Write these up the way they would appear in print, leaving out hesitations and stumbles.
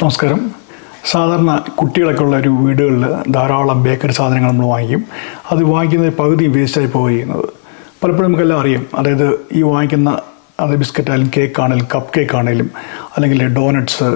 നമസ്കാരം. സാധാരണ കുട്ടികളൊക്കെ ഉള്ള ഒരു വീടുകളിൽ ധാരാളം ബേക്കറി സാധനങ്ങൾ നമ്മൾ വാങ്ങിക്കും. അത് വാങ്ങിക്കുന്ന പകുതി വേസ്റ്റായി പോവുക ചെയ്യുന്നത് പലപ്പോഴും നമുക്കെല്ലാം അറിയാം. അതായത് ഈ വാങ്ങിക്കുന്ന അത് ബിസ്ക്കറ്റ് ആയാലും കേക്ക് ആണെങ്കിലും കപ്പ് കേക്ക് ആണെങ്കിലും അല്ലെങ്കിൽ ഡോനറ്റ്സ്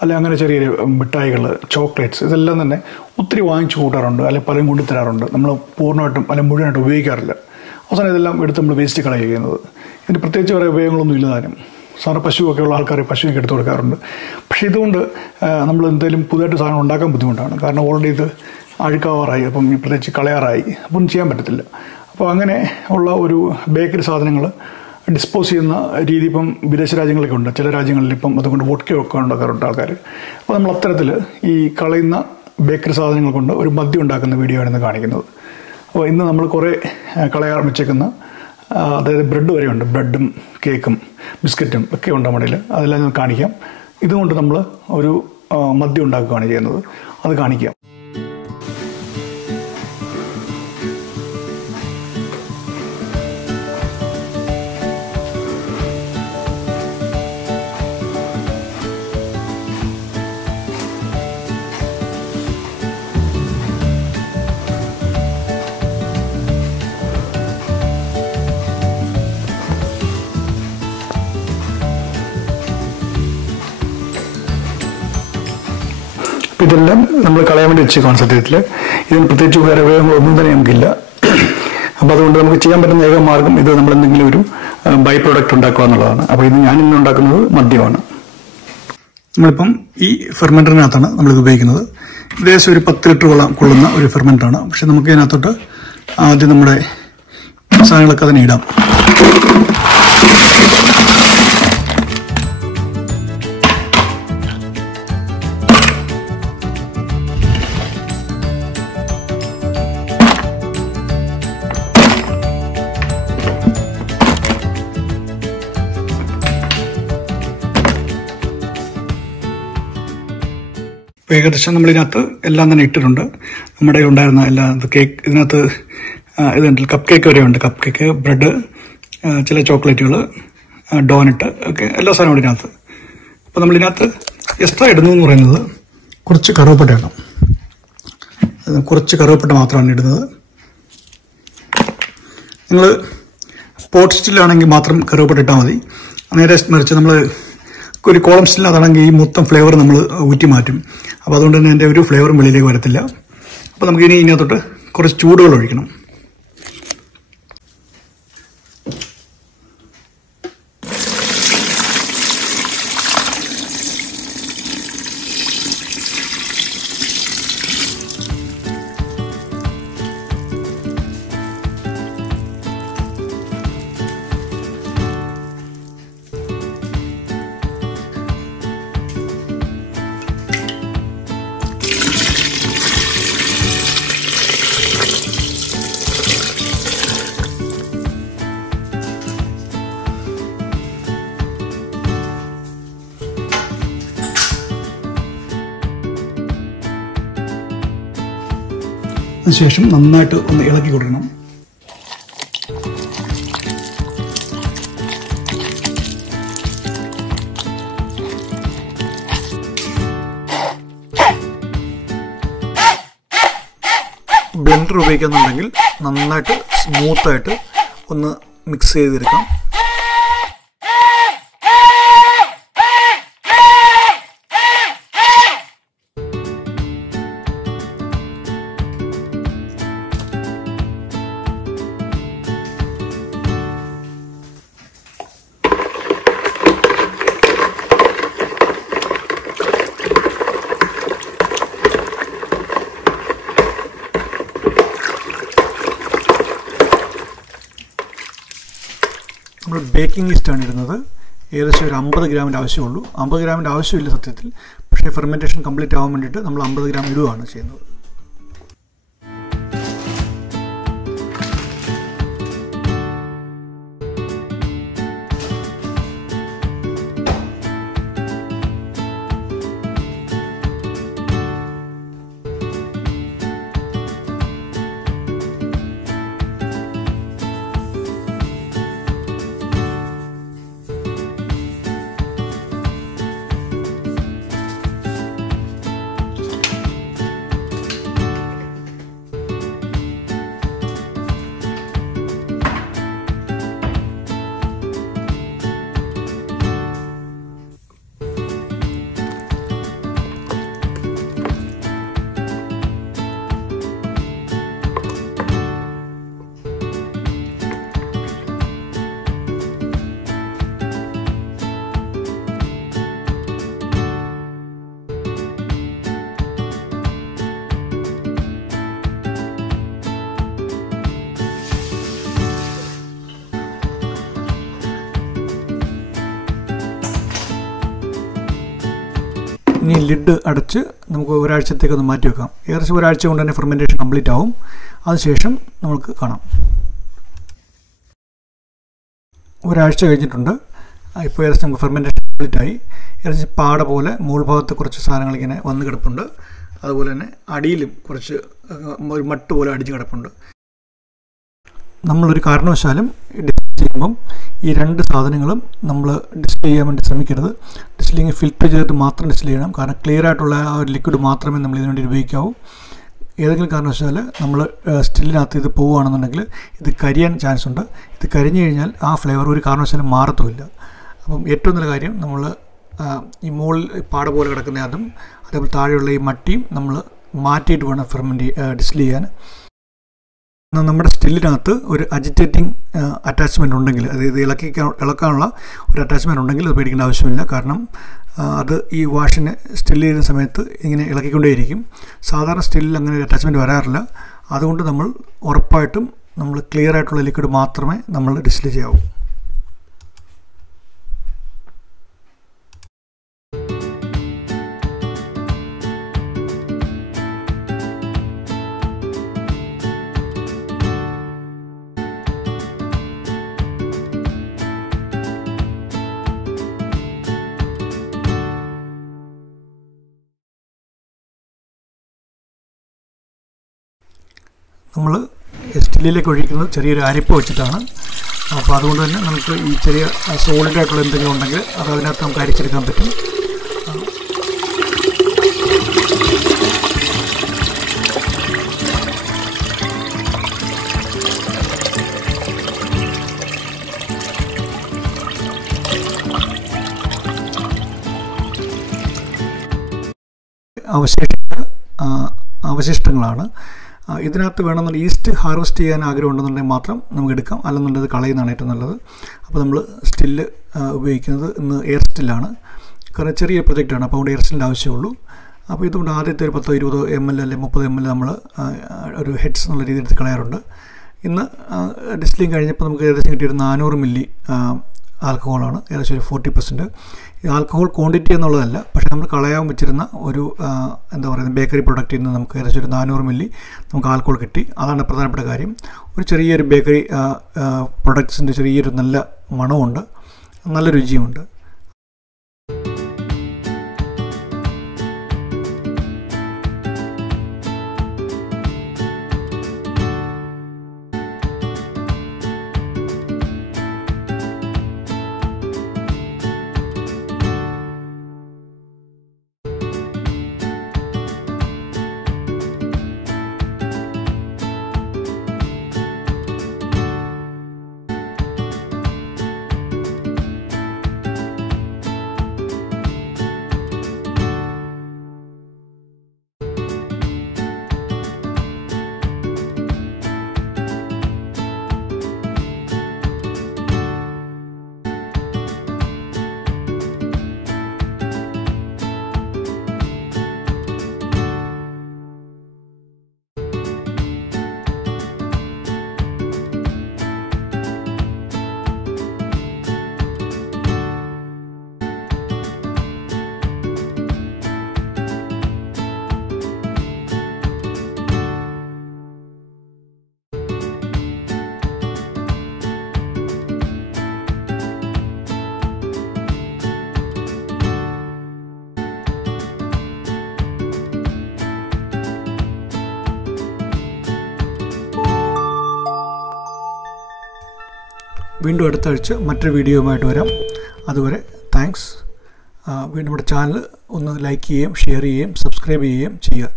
അല്ലെങ്കിൽ അങ്ങനെ ചെറിയ മിഠായികൾ, ചോക്ലേറ്റ്സ്, ഇതെല്ലാം തന്നെ ഒത്തിരി വാങ്ങിച്ചു കൂട്ടാറുണ്ട്, അല്ലെങ്കിൽ പലരും കൊണ്ടുതരാറുണ്ട്. നമ്മൾ പൂർണ്ണമായിട്ടും അല്ലെങ്കിൽ മുഴുവനായിട്ടും ഉപയോഗിക്കാറില്ല. അവസാനം ഇതെല്ലാം എടുത്ത് നമ്മൾ വേസ്റ്റ് കളയുക ചെയ്യുന്നത്. ഇതിന് പ്രത്യേകിച്ച് വേറെ ഉപയോഗങ്ങളൊന്നും ഇല്ലതാനും. സാധാരണ പശുവൊക്കെ ഉള്ള ആൾക്കാർ പശുവിനൊക്കെ എടുത്ത് കൊടുക്കാറുണ്ട്. പക്ഷേ ഇതുകൊണ്ട് നമ്മൾ എന്തെങ്കിലും പുതിയതായിട്ട് സാധനം ഉണ്ടാക്കാൻ ബുദ്ധിമുട്ടാണ്. കാരണം ഓൾറെഡി ഇത് അഴുക്കാവാറായി, അപ്പം പ്രത്യേകിച്ച് കളയാറായി, അപ്പം ചെയ്യാൻ പറ്റത്തില്ല. അപ്പോൾ അങ്ങനെ ഉള്ള ഒരു ബേക്കറി സാധനങ്ങൾ ഡിസ്പോസ് ചെയ്യുന്ന രീതി ഇപ്പം വിദേശ രാജ്യങ്ങളൊക്കെ ഉണ്ട്. ചില രാജ്യങ്ങളിൽ ഇപ്പം അതുകൊണ്ട് വോഡ്കയൊക്കെ ഉണ്ടാക്കാറുണ്ട് ആൾക്കാർ. അപ്പോൾ നമ്മൾ അത്തരത്തിൽ ഈ കളയുന്ന ബേക്കറി സാധനങ്ങൾ കൊണ്ട് ഒരു മദ്യം ഉണ്ടാക്കുന്ന വീഡിയോ ആണ് ഇന്ന് കാണിക്കുന്നത്. അപ്പോൾ ഇന്ന് നമ്മൾ കുറേ കളയാൻ വെച്ചേക്കുന്ന, അതായത് ബ്രെഡ് വരെയുണ്ട്, ബ്രെഡും കേക്കും ബിസ്ക്കറ്റും ഒക്കെ ഉണ്ട് നമ്മുടെ കയ്യിൽ. അതെല്ലാം ഞാൻ കാണിക്കാം. ഇതുകൊണ്ട് നമ്മൾ ഒരു മദ്യം ഉണ്ടാക്കുകയാണ് ചെയ്യുന്നത്, അത് കാണിക്കാം. ഇതെല്ലാം നമ്മൾ കളയാൻ വേണ്ടി വെച്ചേക്കാണ്. സത്യത്തിൽ ഇതിന് പ്രത്യേകിച്ച് വേറെ ഉപയോഗങ്ങളൊന്നും തന്നെ നമുക്കില്ല. അപ്പോൾ അതുകൊണ്ട് നമുക്ക് ചെയ്യാൻ പറ്റുന്ന ഏക മാർഗം ഇത് നമ്മൾ എന്തെങ്കിലും ഒരു ബൈ പ്രോഡക്റ്റ് ഉണ്ടാക്കുക എന്നുള്ളതാണ്. അപ്പോൾ ഇത് ഞാൻ ഇന്ന് ഉണ്ടാക്കുന്നത് മദ്യമാണ്. നമ്മളിപ്പം ഈ ഫെർമെൻറ്ററിനകത്താണ് നമ്മളിത് ഉപയോഗിക്കുന്നത്. ഏകദേശം ഒരു 10 ലിറ്ററോളം കൊള്ളുന്ന ഒരു ഫെർമെൻറ്ററാണ്. പക്ഷെ നമുക്ക് ഇതിനകത്തോട്ട് ആദ്യം നമ്മുടെ സാധനങ്ങളൊക്കെ അതിനെ ഇടാം. ഏകദേശം നമ്മളിതിനകത്ത് എല്ലാം തന്നെ ഇട്ടിട്ടുണ്ട്. നമ്മുടെ ഉണ്ടായിരുന്ന എല്ലാ കേക്ക് ഇതിനകത്ത് ഇതുണ്ട്. കപ്പ് കേക്ക് വരെയുണ്ട്. കപ്പ് കേക്ക്, ബ്രെഡ്, ചില ചോക്ലേറ്റുകൾ, ഡോനറ്റ് ഒക്കെ എല്ലാ സാധനവും ഇതിനകത്ത്. അപ്പോൾ നമ്മളിതിനകത്ത് എക്സ്ട്രാ ഇടുന്നു എന്ന് പറയുന്നത് കുറച്ച് കറുവപ്പട്ടയാണ്. കുറച്ച് കറുവപ്പട്ട മാത്രമാണ് ഇടുന്നത്. നിങ്ങൾ പോട്ട് സ്റ്റിലാണെങ്കിൽ മാത്രം കറുവപ്പട്ട ഇട്ടാൽ മതി. നേരെ മറിച്ച് നമ്മൾ ഒരു കോളം സ്റ്റിലിനകത്താണെങ്കിൽ ഈ മൊത്തം ഫ്ലേവർ നമ്മൾ ഊറ്റി മാറ്റും. അപ്പോൾ അതുകൊണ്ട് തന്നെ എൻ്റെ ഒരു ഫ്ലേവറും വെളിയിലേക്ക് വരത്തില്ല. അപ്പോൾ നമുക്കിനി ഇതിനകത്തോട്ട് കുറച്ച് ചൂടുവെള്ളം ഒഴിക്കണം. അതിനുശേഷം നന്നായിട്ട് ഒന്ന് ഇളക്കി കൊടുക്കണം. ബ്ലെൻഡർ ഉപയോഗിക്കുന്നുണ്ടെങ്കിൽ നന്നായിട്ട് സ്മൂത്തായിട്ട് ഒന്ന് മിക്സ് ചെയ്തെടുക്കാം. നമ്മൾ ബേക്കിംഗ് ഈസ്റ്റാണ് ഇടുന്നത്. ഏകദേശം ഒരു 50 ഗ്രാമിൻ്റെ ആവശ്യമുള്ളൂ. 50 ഗ്രാമിൻ്റെ ആവശ്യമില്ല സത്യത്തിൽ. പക്ഷേ ഫെർമെൻറ്റേഷൻ കംപ്ലീറ്റ് ആവാൻ വേണ്ടിയിട്ട് നമ്മൾ 50 ഗ്രാം ഇടുകയാണ് ചെയ്യുന്നത്. ലിഡ് അടച്ച് നമുക്ക് ഒരാഴ്ചത്തേക്ക് ഒന്ന് മാറ്റി വെക്കാം. ഏകദേശം ഒരാഴ്ച കൊണ്ട് തന്നെ ഫെർമെൻറ്റേഷൻ കംപ്ലീറ്റ് ആവും. അതിനുശേഷം നമുക്ക് കാണാം. ഒരാഴ്ച കഴിഞ്ഞിട്ടുണ്ട്. ഇപ്പോൾ ഏകദേശം നമുക്ക് ഫെർമെൻറ്റേഷൻ കംപ്ലീറ്റ് ആയി. ഏകദേശം പാട പോലെ മുകൾ ഭാഗത്ത് കുറച്ച് സാധനങ്ങൾ ഇങ്ങനെ വന്ന് കിടപ്പുണ്ട്. അതുപോലെ തന്നെ അടിയിലും കുറച്ച് ഒരു മട്ട് പോലെ അടിച്ച് കിടപ്പുണ്ട്. നമ്മളൊരു കാരണവശാലും ഡിസ്റ്റിൽ ചെയ്യുമ്പം ഈ രണ്ട് സാധനങ്ങളും നമ്മൾ ഡിസ്റ്റിൽ ചെയ്യാൻ വേണ്ടി ശ്രമിക്കരുത്. ഡിസ്റ്റിലിങ് ഫിൽറ്റർ ചെയ്തിട്ട് മാത്രം ഡിസ്റ്റിൽ ചെയ്യണം. കാരണം ക്ലിയർ ആയിട്ടുള്ള ആ ഒരു ലിക്വിഡ് മാത്രമേ നമ്മൾ ഇതിനു വേണ്ടി ഉപയോഗിക്കാവൂ. ഏതെങ്കിലും കാരണവശാൽ നമ്മൾ സ്റ്റില്ലിനകത്ത് ഇത് പോവുകയാണെന്നുണ്ടെങ്കിൽ ഇത് കരിയാൻ ചാൻസ് ഉണ്ട്. ഇത് കരിഞ്ഞു കഴിഞ്ഞാൽ ആ ഫ്ലേവർ ഒരു കാരണവശാലും മാറത്തുമില്ല. അപ്പം ഏറ്റവും നല്ല കാര്യം നമ്മൾ ഈ മുകളിൽ പാട പോലെ കിടക്കുന്ന അതും അതേപോലെ താഴെയുള്ള ഈ മട്ടിയും നമ്മൾ മാറ്റിയിട്ട് വേണം ഡിസ്റ്റിൽ ചെയ്യാൻ. നമ്മുടെ സ്റ്റില്ലിനകത്ത് ഒരു അജിറ്റേറ്റിംഗ് അറ്റാച്ച്മെൻറ്റ് ഉണ്ടെങ്കിൽ, അതായത് ഇളക്കാനുള്ള ഒരു അറ്റാച്ച്മെൻറ്റ് ഉണ്ടെങ്കിൽ അത് പേടിക്കേണ്ട ആവശ്യമില്ല. കാരണം അത് ഈ വാഷിന് സ്റ്റില്ല് ചെയ്യുന്ന സമയത്ത് ഇങ്ങനെ ഇളക്കിക്കൊണ്ടേയിരിക്കും. സാധാരണ സ്റ്റില്ലിൽ അങ്ങനെ ഒരു അറ്റാച്ച്മെൻറ്റ് വരാറില്ല. അതുകൊണ്ട് നമ്മൾ ഉറപ്പായിട്ടും നമ്മൾ ക്ലിയർ ആയിട്ടുള്ള ലിക്വിഡ് മാത്രമേ നമ്മൾ ഡിസ്റ്റിൽ ചെയ്യാവൂ. നമ്മൾ സ്റ്റില്ലിലേക്ക് ഒഴിക്കുന്നത് ചെറിയൊരു അരിപ്പ് വെച്ചിട്ടാണ്. അപ്പോൾ അതുകൊണ്ട് തന്നെ നമുക്ക് ഈ ചെറിയ സോളിഡായിട്ടുള്ള എന്തെങ്കിലും ഉണ്ടെങ്കിൽ അത് അതിനകത്ത് നമുക്ക് അരിച്ചെടുക്കാൻ പറ്റും. അവശിഷ്ടങ്ങളാണ്. ഇതിനകത്ത് വേണമെന്നുണ്ടെങ്കിൽ ഈസ്റ്റ് ഹാർവെസ്റ്റ് ചെയ്യാൻ ആഗ്രഹം ഉണ്ടെന്നുണ്ടെങ്കിൽ മാത്രം നമുക്ക് എടുക്കാം. അല്ലെന്നുണ്ടെങ്കിൽ കളയുന്നതാണ് ഏറ്റവും നല്ലത്. അപ്പോൾ നമ്മൾ സ്റ്റില്ല് ഉപയോഗിക്കുന്നത് ഇന്ന് എയർ സ്റ്റില്ലാണ്. കാരണം ചെറിയ പ്രൊജക്റ്റാണ്. അപ്പോൾ അതുകൊണ്ട് എയർ സ്റ്റില്ലിൻ്റെ ആവശ്യമുള്ളൂ. അപ്പോൾ ഇതുകൊണ്ട് ആദ്യത്തെ ഒരു 10-20 ml അല്ലെങ്കിൽ 30 ml നമ്മൾ ഒരു ഹെഡ്സ് എന്നുള്ള രീതിയിൽ എടുത്ത് കളയാറുണ്ട്. ഇന്ന് ഡിസ്റ്റിലിങ് കഴിഞ്ഞപ്പോൾ നമുക്ക് ഏകദേശം കിട്ടിയൊരു 400 മില്ലി ആൽക്കഹോളാണ്. ഏകദേശം ഒരു 40%. ഈ ആൽക്കഹോൾ ക്വാണ്ടിറ്റി എന്നുള്ളതല്ല, പക്ഷേ നമ്മൾ കളയാൻ വെച്ചിരുന്ന ഒരു എന്താ പറയുന്നത് ബേക്കറി പ്രൊഡക്റ്റിൽ നിന്ന് നമുക്ക് ഏകദേശം ഒരു 400 മില്ലി നമുക്ക് ആൽക്കഹോൾ കിട്ടി. അതാണ് പ്രധാനപ്പെട്ട കാര്യം. ഒരു ചെറിയൊരു ബേക്കറി പ്രൊഡക്ട്സിൻ്റെ ചെറിയൊരു നല്ല മണമുണ്ട്, നല്ല രുചിയുമുണ്ട്. വീണ്ടും അടുത്ത ആഴ്ച മറ്റൊരു വീഡിയോയുമായിട്ട് വരാം. അതുവരെ താങ്ക്സ്. നമ്മുടെ ചാനൽ ഒന്ന് ലൈക്ക് ചെയ്യുകയും ഷെയർ ചെയ്യുകയും സബ്സ്ക്രൈബ് ചെയ്യുകയും ചെയ്യുക.